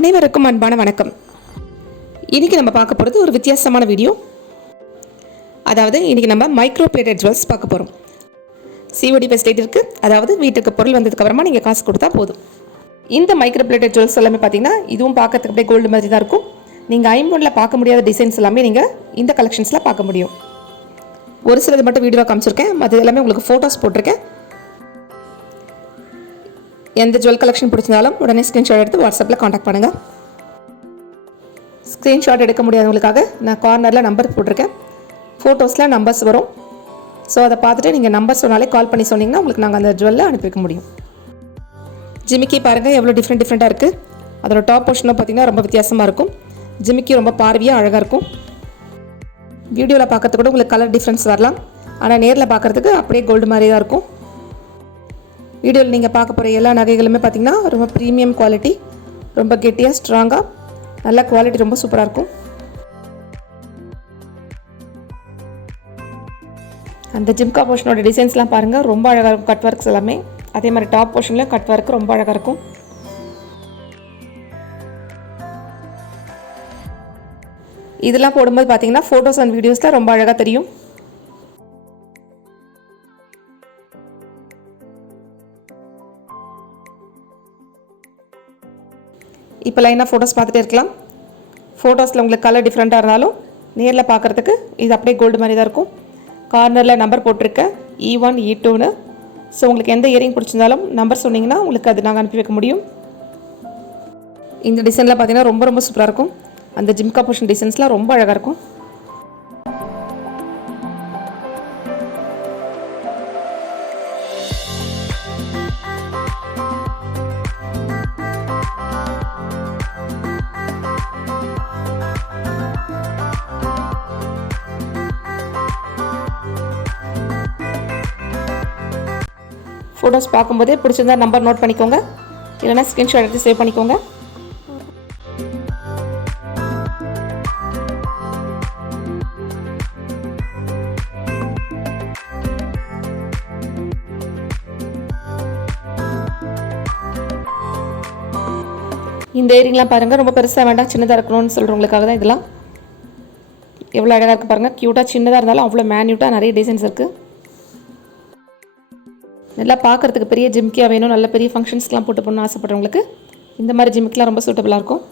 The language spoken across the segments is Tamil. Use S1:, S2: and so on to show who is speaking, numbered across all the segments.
S1: அனைவருக்கும் அன்பான வணக்கம். இன்றைக்கி நம்ம பார்க்க போகிறது ஒரு வித்தியாசமான வீடியோ அதாவது இன்றைக்கி நம்ம மைக்ரோ பிளேட்டட் ஜுவல்ஸ் பார்க்க போகிறோம் சிஓடி ஃபெசிலிட்டி இருக்குது அதாவது வீட்டுக்கு பொருள் வந்ததுக்கப்புறமா நீங்கள் காசு கொடுத்தா போதும். இந்த மைக்ரோ பிளேட்டட் ஜுவல்ஸ் எல்லாமே பார்த்தீங்கன்னா இதுவும் பார்க்கறதுக்கு அப்படியே கோல்டு மாதிரி தான் இருக்கும். நீங்கள் ஐம்பொன்னில் பார்க்க முடியாத டிசைன்ஸ் எல்லாமே நீங்கள் இந்த கலெக்ஷன்ஸில் பார்க்க முடியும். ஒரு சிலது மட்டும் வீடியோ காமிச்சிருக்கேன். மற்ற எல்லாமே உங்களுக்கு ஃபோட்டோஸ் போட்டிருக்கேன். எந்த ஜுவல் கலெக்ஷன் பிடிச்சிருந்தாலும் உடனே ஸ்க்ரீன்ஷாட் எடுத்து வாட்ஸ்அப்பில் காண்டாக்ட் பண்ணுங்கள் ஸ்க்ரீன்ஷாட் எடுக்க முடியாதவங்களுக்காக நான் கார்னரில் நம்பர் போட்டிருக்கேன். ஃபோட்டோஸில் நம்பர்ஸ் வரும். ஸோ அதை பார்த்துட்டு நீங்கள் நம்பர் சொன்னாலே கால் பண்ணி சொன்னீங்கன்னா உங்களுக்கு நாங்கள் அந்த ஜுவல்லை அனுப்பி வைக்க முடியும். ஜிமிக்கி பாருங்கள் எவ்வளோ டிஃப்ரெண்ட் டிஃப்ரெண்ட்டாக இருக்குது அதோட டாப் போர்ஷனும் பார்த்தீங்கன்னா ரொம்ப வித்தியாசமாக இருக்கும். ஜிமிக்கி ரொம்ப பார்வையாக அழகாக இருக்கும். வீடியோவில் பார்க்கறது கூட உங்களுக்கு கலர் டிஃப்ரென்ஸ் வரலாம். ஆனால் நேரில் பார்க்குறதுக்கு அப்படியே கோல்டு மாதிரி தான் இருக்கும். வீடியோவில் நீங்கள் பார்க்க போகிற எல்லா நகைகளுமே பார்த்தீங்கன்னா ரொம்ப ப்ரீமியம் குவாலிட்டி ரொம்ப கெட்டியாக ஸ்ட்ராங்காக நல்ல குவாலிட்டி ரொம்ப சூப்பராக இருக்கும். அந்த ஜிம்கா போர்ஷனோட டிசைன்ஸ்லாம் பாருங்கள் ரொம்ப அழகாக இருக்கும் கட் ஒர்க்ஸ் எல்லாமே. அதே மாதிரி டாப் போர்ஷனில் கட் ஒர்க் ரொம்ப அழகாக இருக்கும். இதெல்லாம் போடும்போது பார்த்தீங்கன்னா ஃபோட்டோஸ் அண்ட் வீடியோஸில் ரொம்ப அழகாக தெரியும். இப்போ லைனாக ஃபோட்டோஸ் பார்த்துட்டே இருக்கலாம். ஃபோட்டோஸில் உங்களுக்கு கலர் டிஃப்ரெண்ட்டாக இருந்தாலும் நேரில் பார்க்குறதுக்கு இது அப்படியே கோல்டு மாதிரி தான் இருக்கும். கார்னரில் நம்பர் போட்டிருக்கேன் இ ஒன் இ டூன்னு ஸோ உங்களுக்கு எந்த இயரிங் பிடிச்சிருந்தாலும் நம்பர் சொன்னீங்கன்னா உங்களுக்கு அது நாங்கள் அனுப்பி வைக்க முடியும். இந்த டிசைனில் பார்த்தீங்கன்னா ரொம்ப ரொம்ப சூப்பராக இருக்கும். அந்த ஜிம்கா போர்ஷன் டிசைன்ஸ்லாம் ரொம்ப அழகாக இருக்கும். ஃபோட்டோஸ் பார்க்கும்போதே பிடிச்சிருந்தா நம்பர் நோட் பண்ணிக்கோங்க. இல்லைனா ஸ்க்ரீன்ஷாட் எடுத்து சேவ் பண்ணிக்கோங்க. இந்த ஏரிங்லாம் பாருங்கள் ரொம்ப பெருசாக வேண்டாம் சின்னதாக இருக்கணும்னு சொல்கிறவங்களுக்காக தான் இதெல்லாம். எவ்வளோ அழகாக இருக்குது பாருங்கள் க்யூட்டாக சின்னதாக இருந்தாலும் அவ்வளோ மேன்யூட்டாக நிறைய டிசைன்ஸ் இருக்குது நல்லா பார்க்குறதுக்கு பெரிய ஜிம்கியாக வேணும். நல்ல பெரிய ஃபங்க்ஷன்ஸ்லாம் போட்டு போகணும்னு ஆசைப்பட்றவங்களுக்கு இந்த மாதிரி ஜிம்க்கெலாம் ரொம்ப சூட்டபுளாக இருக்கும்.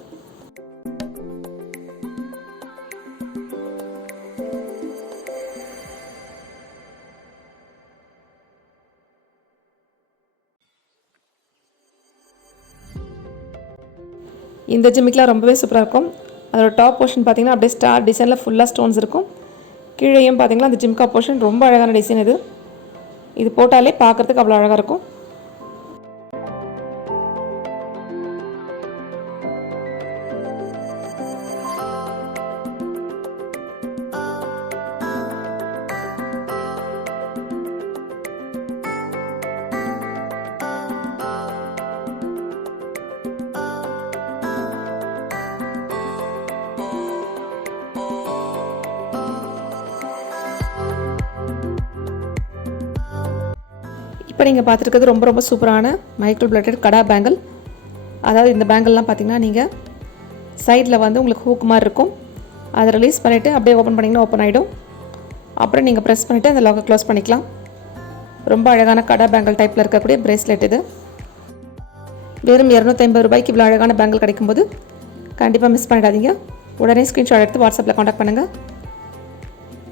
S1: இந்த ஜிம்மிக்கெலாம் ரொம்பவே சூப்பராக இருக்கும். அதோட டாப் போர்ஷன் பார்த்தீங்கன்னா அப்படியே ஸ்டார் டிசைனில் ஃபுல்லாக ஸ்டோன்ஸ் இருக்கும். கீழேயும் பார்த்தீங்கன்னா அந்த ஜிம்கா போர்ஷன் ரொம்ப அழகான டிசைன் இது. இது போட்டாலே பார்க்குறதுக்கு அவ்வளோ அழகாக இருக்கும். இப்போ நீங்கள் பார்த்துருக்கிறது ரொம்ப ரொம்ப சூப்பரான மைக்ரோ பிளட்டட் கடா பேங்கிள் அதாவது இந்த பேங்கிள்லாம் பார்த்தீங்கன்னா நீங்கள் சைடில் வந்து உங்களுக்கு ஹூக் மாதிரி இருக்கும். அதை ரிலீஸ் பண்ணிவிட்டு அப்படியே ஓப்பன் பண்ணிங்கன்னா ஓப்பன் ஆகிடும் அப்புறம் நீங்கள் ப்ரெஸ் பண்ணிவிட்டு அந்த லாக்கை க்ளோஸ் பண்ணிக்கலாம். ரொம்ப அழகான கடா பேங்கிள் டைப்பில் இருக்கக்கூடிய ப்ரேஸ்லெட் இது. வெறும் இரநூத்தம்பது ரூபாய்க்கு இவ்வளோ அழகான பேங்கிள் கிடைக்கும்போது கண்டிப்பாக மிஸ் பண்ணிடாதீங்க. உடனே ஸ்க்ரீன்ஷாட் எடுத்து வாட்ஸ்அப்பில் காண்டாக்ட் பண்ணுங்கள்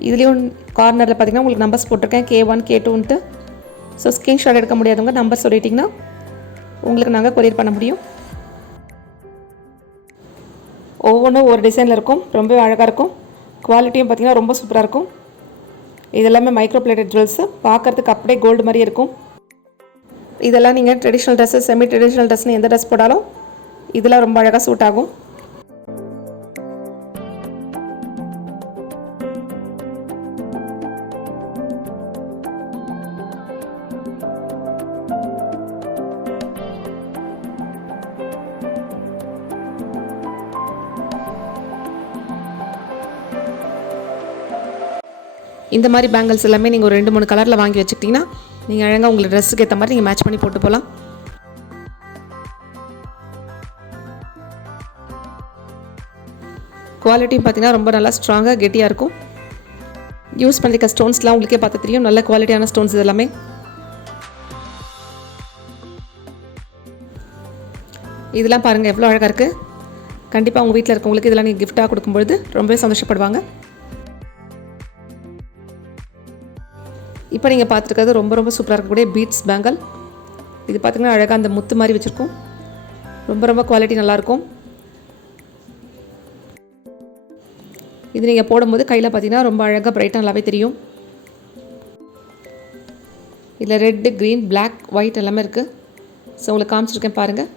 S1: இதுலேயும் கார்னரில் பார்த்தீங்கன்னா உங்களுக்கு நம்பர்ஸ் போட்டிருக்கேன். கே ஒன் கே டூன்ட்டு ஸோ ஸ்க்ரீன்ஷாட் எடுக்க முடியாதவங்க நம்பர் சொல்லிட்டிங்கன்னா உங்களுக்கு நாங்கள் கொரியர் பண்ண முடியும். ஒவ்வொன்றும் ஒரு டிசைனில் இருக்கும். ரொம்பவே அழகாக இருக்கும். குவாலிட்டியும் பார்த்திங்கன்னா ரொம்ப சூப்பராக இருக்கும். இதெல்லாமே மைக்ரோ பிளேட்டட் ஜுவல்ஸு பார்க்குறதுக்கு அப்படியே கோல்டு மாதிரி இருக்கும். இதெல்லாம் நீங்கள் ட்ரெடிஷ்னல் ட்ரெஸ்ஸு செமி ட்ரெடிஷ்னல் ட்ரெஸ்னு எந்த ட்ரெஸ் போட்டாலும் இதெல்லாம் ரொம்ப அழகாக சூட் ஆகும். இந்த மாதிரி பேங்கிள்ஸ் எல்லாமே நீங்கள் ஒரு ரெண்டு மூணு கலரில் வாங்கி வச்சுக்கிட்டிங்கன்னா நீங்கள் அழகாக உங்களுக்கு ட்ரெஸ்ஸுக்கு ஏற்ற மாதிரி நீங்கள் மேட்ச் பண்ணி போட்டு போகலாம் குவாலிட்டியும் பார்த்தீங்கன்னா ரொம்ப நல்லா ஸ்ட்ராங்காக கெட்டியாக இருக்கும். யூஸ் பண்ணிக்க ஸ்டோன்ஸ்லாம் உங்களுக்கே பார்த்து தெரியும். நல்ல குவாலிட்டியான ஸ்டோன்ஸ் இதெல்லாமே இதெல்லாம் பாருங்கள் எவ்வளோ அழகாக இருக்குது கண்டிப்பாக உங்கள் வீட்டில் இருக்கவங்களுக்கு இதெல்லாம் நீங்கள் கிஃப்ட்டாக கொடுக்கும்பொழுது ரொம்பவே சந்தோஷப்படுவாங்க. இப்போ நீங்கள் பார்த்துருக்கிறது ரொம்ப ரொம்ப சூப்பராக இருக்கக்கூடிய பீட்ஸ் பேங்கல் இது பார்த்திங்கன்னா அழகாக அந்த முத்து மாதிரி வச்சுருக்கோம். ரொம்ப ரொம்ப குவாலிட்டி நல்லாயிருக்கும். இது நீங்கள் போடும்போது கையில் பார்த்தீங்கன்னா ரொம்ப அழகாக பிரைட்டாக நல்லாவே தெரியும். இதில் ரெட்டு க்ரீன் பிளாக் ஒயிட் எல்லாமே இருக்குது. ஸோ உங்களுக்கு காமிச்சிருக்கேன் பாருங்கள்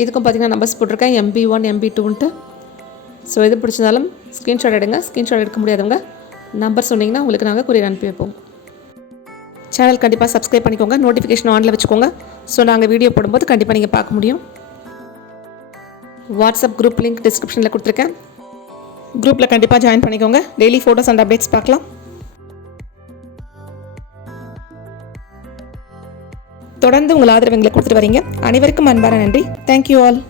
S1: இதுக்கும் பார்த்தீங்கன்னா நம்பர்ஸ் போட்டிருக்கேன். எம்பி ஒன் எம்பி டூன்ட்டு ஸோ எது பிடிச்சிருந்தாலும் ஸ்க்ரீன்ஷாட் எடுங்க. ஸ்க்ரீன்ஷாட் எடுக்க முடியாதவங்க நம்பர் சொன்னீங்கன்னா உங்களுக்கு நாங்கள் கொரியர் அனுப்பி வைப்போம். சேனல் கண்டிப்பாக சப்ஸ்கிரைப் பண்ணிக்கோங்க. நோட்டிஃபிகேஷன் ஆனில் வச்சுக்கோங்க. ஸோ நாங்கள் வீடியோ போடும்போது கண்டிப்பாக நீங்கள் பார்க்க முடியும். வாட்ஸ்அப் குரூப் லிங்க் டிஸ்கிரிப்ஷனில் கொடுத்துருக்கேன். குரூப்பில் கண்டிப்பாக ஜாயின் பண்ணிக்கோங்க. டெய்லி ஃபோட்டோஸ் அண்ட் அப்டேட்ஸ் பார்க்கலாம். தொடர்ந்து உங்கள் ஆதரவு எங்களுக்கு கொடுத்துட்டு வரீங்க. அனைவருக்கும் அன்பான நன்றி. Thank you all